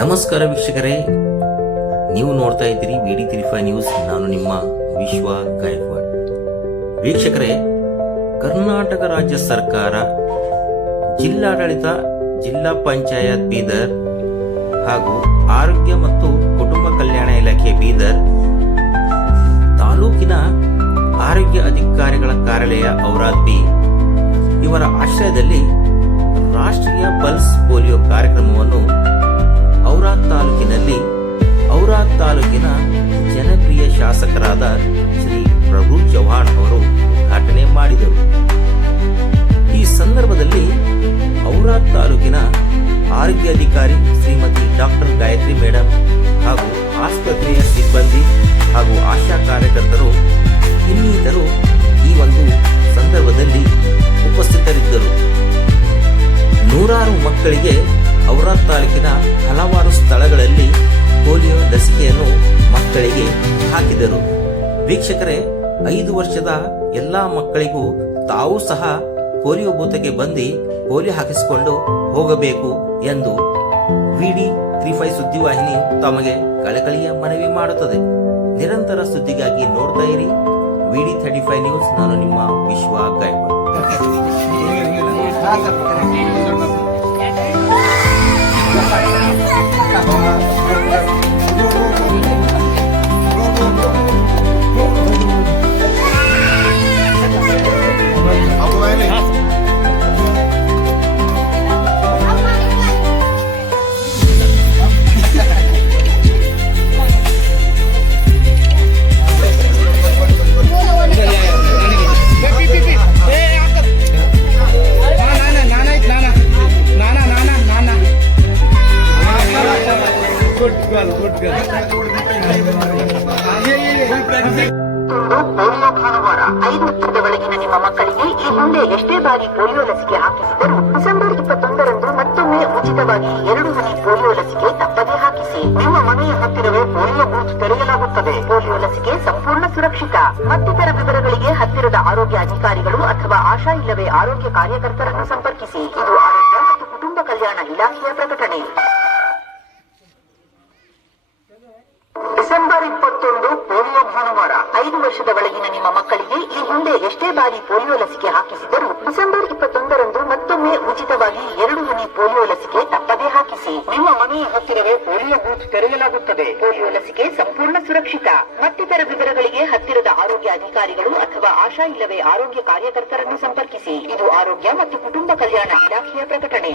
ನಮಸ್ಕಾರ ವೀಕ್ಷಕರೇ, ನೀವು ನೋಡ್ತಾ ಇದ್ದೀರಿ VD35 ನ್ಯೂಸ್. ನಾನು ನಿಮ್ಮ ವಿಶ್ವ ಗಾಯಕ್ವಾಡ್. ವೀಕ್ಷಕರೇ, ಕರ್ನಾಟಕ ರಾಜ್ಯ ಸರ್ಕಾರ, ಜಿಲ್ಲಾಡಳಿತ, ಜಿಲ್ಲಾ ಪಂಚಾಯತ್ ಬೀದರ್ ಹಾಗೂ ಆರೋಗ್ಯ ಮತ್ತು ಕುಟುಂಬ ಕಲ್ಯಾಣ ಇಲಾಖೆ ಬೀದರ್, ತಾಲೂಕಿನ ಆರೋಗ್ಯ ಅಧಿಕಾರಿಗಳ ಕಾರ್ಯಾಲಯ ಔರಾದ್ ಬಿ ಇವರ ಆಶ್ರಯದಲ್ಲಿ ರಾಷ್ಟ್ರೀಯ ಪಲ್ಸ್ ಪೋಲಿಯೋ ಕಾರ್ಯಕ್ರಮವನ್ನು ಔರಾದ್ ತಾಲೂಕಿನ ಜನಪ್ರಿಯ ಶಾಸಕರಾದ ಶ್ರೀ ಪ್ರಭು ಚೌಹಾಣ್ ಅವರು ಉದ್ಘಾಟನೆ ಮಾಡಿದರು. ಈ ಸಂದರ್ಭದಲ್ಲಿ ಔರಾದ್ ತಾಲೂಕಿನ ಆರೋಗ್ಯ ಅಧಿಕಾರಿ ಶ್ರೀಮತಿ ಡಾಕ್ಟರ್ ಗಾಯತ್ರಿ ಮೇಡಮ್ ಹಾಗೂ ಆಸ್ಪತ್ರೆಯ ಸಿಬ್ಬಂದಿ ಹಾಗೂ ಆಶಾ ಕಾರ್ಯಕರ್ತರು ಇನ್ನಿತರು ಈ ಒಂದು ಸಂದರ್ಭದಲ್ಲಿ ಉಪಸ್ಥಿತರಿದ್ದರು. ನೂರಾರು ಮಕ್ಕಳಿಗೆ ಔರಾದ್ ತಾಲೂಕಿನ ಹಲವಾರು ಸ್ಥಳಗಳಲ್ಲಿ ಪೋಲಿಯೋ ಲಸಿಕೆಯನ್ನು ಮಕ್ಕಳಿಗೆ ಹಾಕಿದರು. ವೀಕ್ಷಕರೇ, 5 ವರ್ಷದ ಎಲ್ಲಾ ಮಕ್ಕಳಿಗೂ ತಾವು ಸಹ ಪೋಲಿಯೋ ಬೂತ್ಗೆ ಬಂದು ಪೋಲಿಯೋ ಹಾಕಿಸಿಕೊಂಡು ಹೋಗಬೇಕು ಎಂದು VD35 ಸುದ್ದಿವಾಹಿನಿಯು ತಮಗೆ ಕಳಕಳಿಯ ಮನವಿ ಮಾಡುತ್ತದೆ. ನಿರಂತರ ಸುದ್ದಿಗಾಗಿ ನೋಡ್ತಾ ಇರಿ VD35 ನ್ಯೂಸ್. ನಾನು ನಿಮ್ಮ ವಿಶ್ವ ಗಾಯಕ್ವಾಡ್. ಪೋಲಿಯೋ ಭಾನುವಾರ 5 ವರ್ಷದ ಒಳಗಿನ ನಿಮ್ಮ ಮಕ್ಕಳಿಗೆ ಈ ಹಿಂದೆ ಎಷ್ಟೇ ಬಾರಿ ಪೋಲಿಯೋ ಲಸಿಕೆ ಹಾಕಿಸಿದರೂ ಡಿಸೆಂಬರ್ 21ರಂದು ಮತ್ತೊಮ್ಮೆ ಉಚಿತವಾಗಿ 2 ಹನಿ ಪೋಲಿಯೋ ಲಸಿಕೆ ತಪ್ಪದೇ ಹಾಕಿಸಿ. ನಿಮ್ಮ ಮನೆಯ ಹತ್ತಿರವೇ ಪೋಲಿಯೋ ಬೂತ್ ತೆರೆಯಲಾಗುತ್ತದೆ. ಪೋಲಿಯೋ ಲಸಿಕೆ ಸಂಪೂರ್ಣ ಸುರಕ್ಷಿತ. ಮತ್ತಿತರ ವಿವರಗಳಿಗೆ ಹತ್ತಿರದ ಆರೋಗ್ಯ ಅಧಿಕಾರಿಗಳು ಅಥವಾ ಆಶಾ ಇಲ್ಲವೇ ಆರೋಗ್ಯ ಕಾರ್ಯಕರ್ತರನ್ನು ಸಂಪರ್ಕಿಸಿ. ಇದು ಆರೋಗ್ಯ ಮತ್ತು ಕುಟುಂಬ ಕಲ್ಯಾಣ ಇಲಾಖೆಯ ಪ್ರಕಟಣೆ. ಡಿಸೆಂಬರ್ 21 ಪೋಲಿಯೋ ಭಾನುವಾರ 5 ವರ್ಷದ ಒಳಗಿನ ನಿಮ್ಮ ಮಕ್ಕಳಿಗೆ ಈ ಹಿಂದೆ ಎಷ್ಟೇ ಬಾರಿ ಪೋಲಿಯೋ ಲಸಿಕೆ ಹಾಕಿಸಿದರೂ ಡಿಸೆಂಬರ್ 21ರಂದು ಮತ್ತೊಮ್ಮೆ ಉಚಿತವಾಗಿ 2 ಹನಿ ಪೋಲಿಯೋ ಲಸಿಕೆ ತಪ್ಪದೇ ಹಾಕಿಸಿ. ನಿಮ್ಮ ಮನೆಯ ಹತ್ತಿರವೇ ಪೋಲಿಯೋ ಬೂತ್ ತೆರೆಯಲಾಗುತ್ತದೆ. ಪೋಲಿಯೋ ಲಸಿಕೆ ಸಂಪೂರ್ಣ ಸುರಕ್ಷಿತ. ಮತ್ತಿತರ ವಿವರಗಳಿಗೆ ಹತ್ತಿರದ ಆರೋಗ್ಯ ಅಧಿಕಾರಿಗಳು ಅಥವಾ ಆಶಾ ಇಲ್ಲವೇ ಆರೋಗ್ಯ ಕಾರ್ಯಕರ್ತರನ್ನು ಸಂಪರ್ಕಿಸಿ. ಇದು ಆರೋಗ್ಯ ಮತ್ತು ಕುಟುಂಬ ಕಲ್ಯಾಣ ಇಲಾಖೆಯ ಪ್ರಕಟಣೆ.